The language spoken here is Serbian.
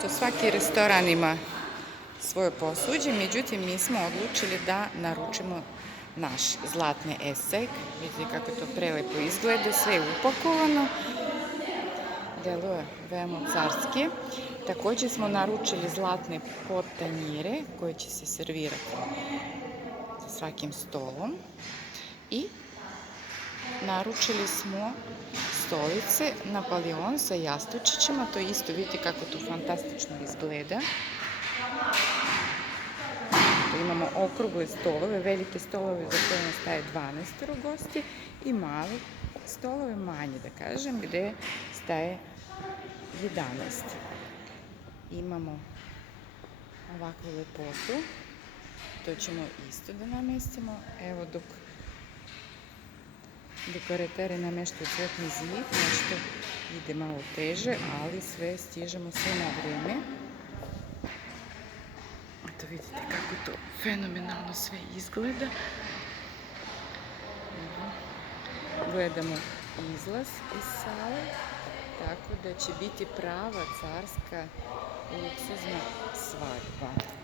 što svaki restoran ima svoje posuđe, međutim mi smo odlučili da naručimo naš zlatni esek. Vidite kako to prelepo izgleda, sve je upakovano, deluje veoma carski. Takođe smo naručili zlatne portanjire koje će se servirati za svakim stolom i naručili smo stolice Napoleon sa jastučićima, to isto vidite kako to fantastično izgleda. Imamo okrugle stolove, velike stolove za koje staje 12 gosti i male stolove, manje da kažem, gde staje 11. Imamo ovakvu lepotu, to ćemo isto da namestimo. Evo dok dekorateri nameštaju cvetni zid, nešto ide malo teže, ali sve stižemo sve na vreme. Eto vidite kako to fenomenalno sve izgleda. Gledamo izlaz iz sale, tako da će biti prava carska luksuzna svadba.